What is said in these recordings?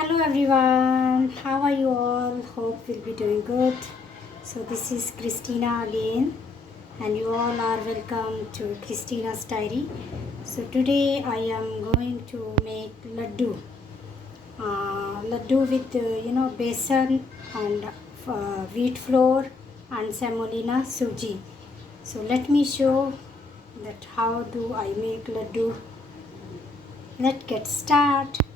Hello everyone, how are you all? Hope you'll be doing good. So this is Christina again, and you all are welcome to Christina's Diary. So today I am going to make laddu. Laddu with besan and wheat flour and semolina suji. So let me show that how do I make laddu. Let's get started.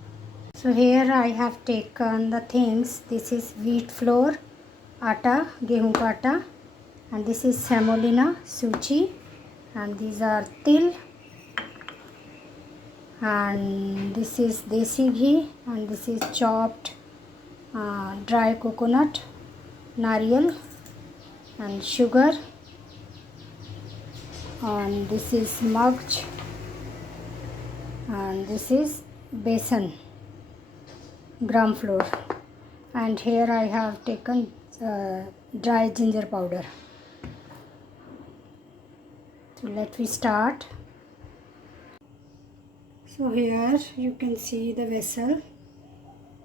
So here I have taken the things. This is wheat flour, atta, गेहूं का आटा, and this is semolina, suji, and these are til, and this is desi ghee, and this is chopped dry coconut, nariyal, and sugar, and this is magj, and this is besan gram flour, and here I have taken dry ginger powder. So let me start. So here you can see the vessel.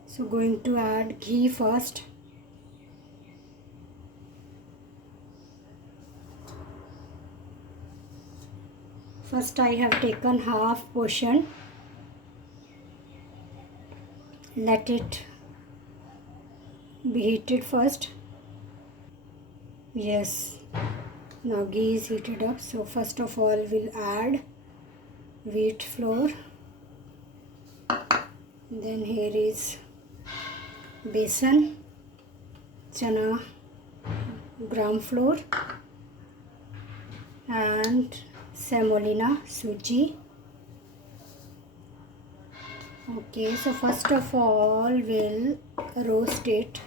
So going to add ghee first. First I have taken half portion. Let it be heated first. Yes, now ghee is heated up. So first of all we'll add wheat flour. Then here is besan, chana gram flour, and semolina suji. Okay, so first of all we'll roast it.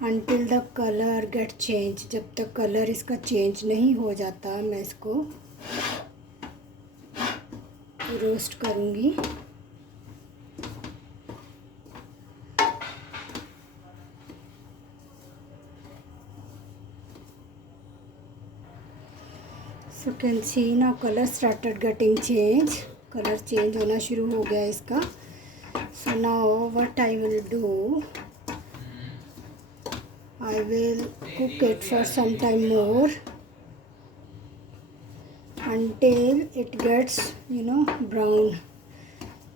Until the color get change. जब तक colour इसका change नहीं हो जाता मैं इसको roast करूँगी. So can see now color started getting change. Color change होना शुरू हो गया इसका. So now what I will do, I will cook it for some time more until it gets brown.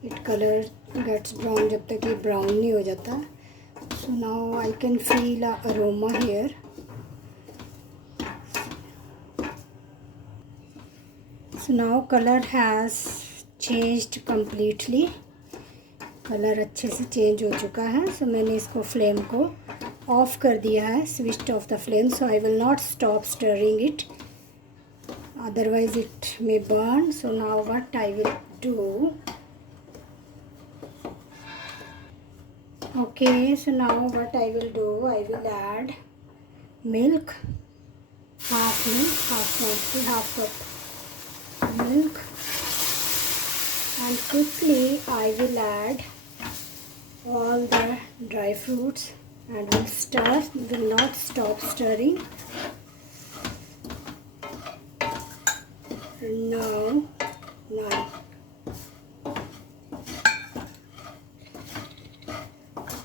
It color gets brown जब तक ये brown नहीं हो जाता. So now I can feel a aroma here. So now color has changed completely. Colour अच्छे से change हो चुका है. सो मैंने इसको फ्लेम को ऑफ कर दिया है. Switched off the flame. So I will not stop stirring it, otherwise it may burn. So now what I will do, okay, so now what I will do, I will add milk, half cup milk, and quickly I will add all the dry fruits and will stir, will not stop stirring. Now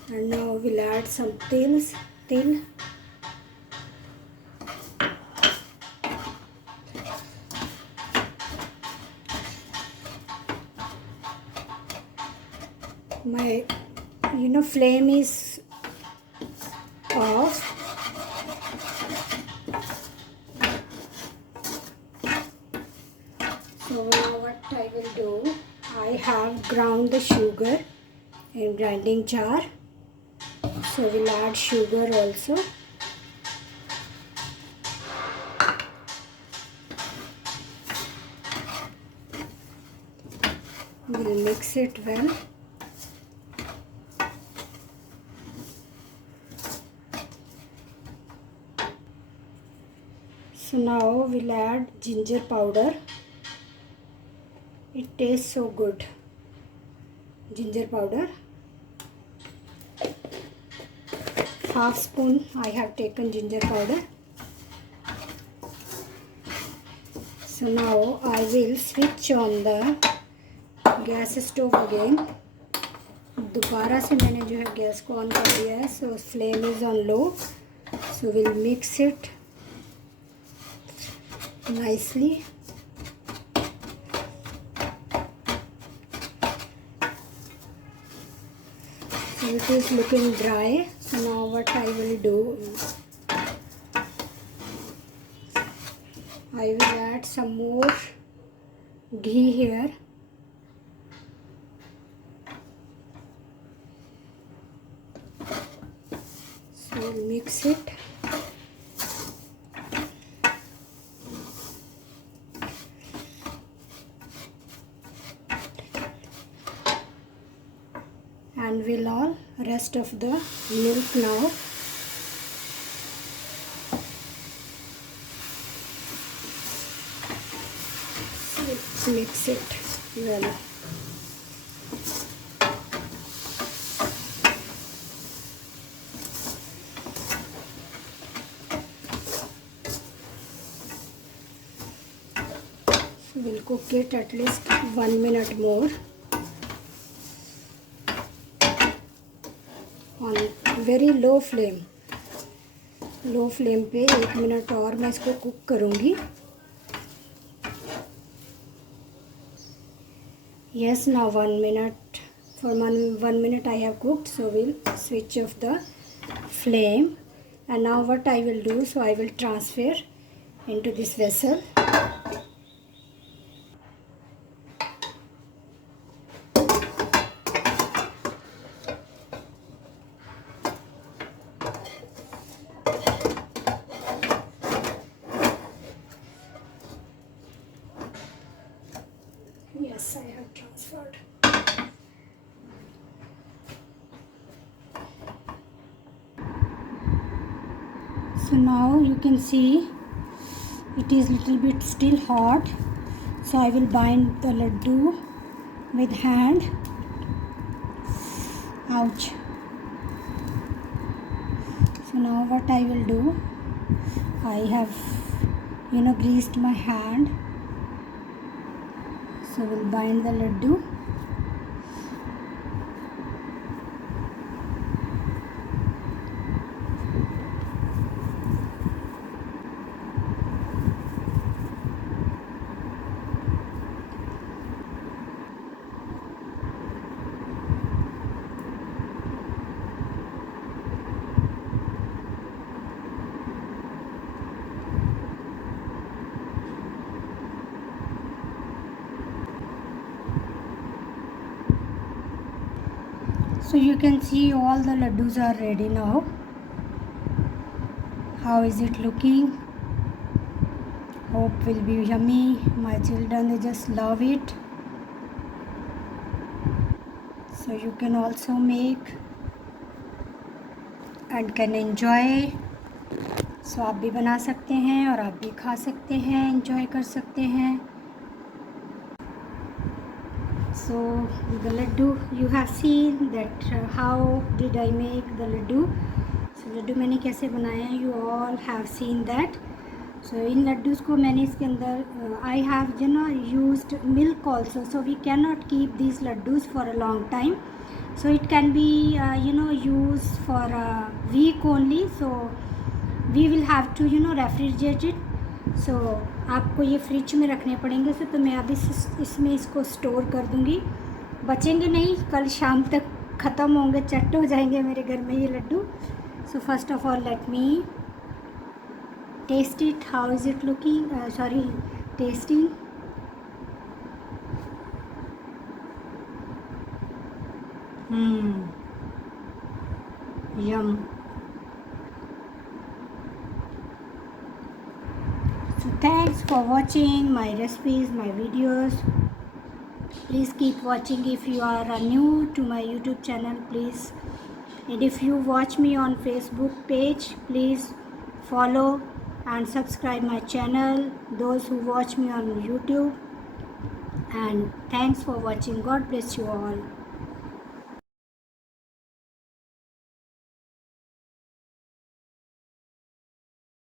and now we'll add some til. My flame is off. So now what I will do, I have ground the sugar in grinding jar. So we'll add sugar also. We'll mix it well. So now we'll add ginger powder. It tastes so good. Ginger powder. Half spoon I have taken ginger powder. So now I will switch on the gas stove again. दोबारा से मैंने जो है gas को on कर दिया है. So flame is on low. So we'll mix it nicely. So it is looking dry. So now what I will do, I will add some more ghee here. So mix it. And we'll all rest of the milk now. Let's mix it well. So we'll cook it at least 1 minute more on very low flame. Low flame पे 1 minute और मैं इसको cook करूँगी. Yes, now 1 minute. For 1 minute I have cooked. So we'll switch off the flame. And now what I will do, so I will transfer into this vessel. Yes, I have transferred. So now you can see it is little bit still hot. So I will bind the laddu with hand. Ouch. So now what I will do, I have greased my hand. So we'll bind the laddu. So you can see all the laddus are ready now. How is it looking? Hope will be yummy. My children, they just love it. So you can also make and can enjoy. So आप भी बना सकते हैं और आप भी खा सकते हैं, enjoy कर सकते हैं. So the laddu, you have seen that how did I make the laddu. So laddu मैंने कैसे बनाया है, you all have seen that. So इन लड्डूस को मैंने इसके अंदर I have used milk also. So we cannot keep these laddus for a long time. So it can be used for a week only. So we will have to refrigerate it. So आपको ये fridge में रखने पड़ेंगे. तो मैं अभी इसमें इसको स्टोर कर दूँगी. बचेंगे नहीं, कल शाम तक ख़त्म होंगे, चट हो जाएंगे मेरे घर में ये Laddu. So first of all let me taste it. How is it looking? Tasting. Yum. So thanks for watching my recipes, my videos. Please keep watching. If you are new to my YouTube channel, please, and if you watch me on Facebook page, please follow and subscribe my channel. Those who watch me on YouTube, and thanks for watching. God bless you all.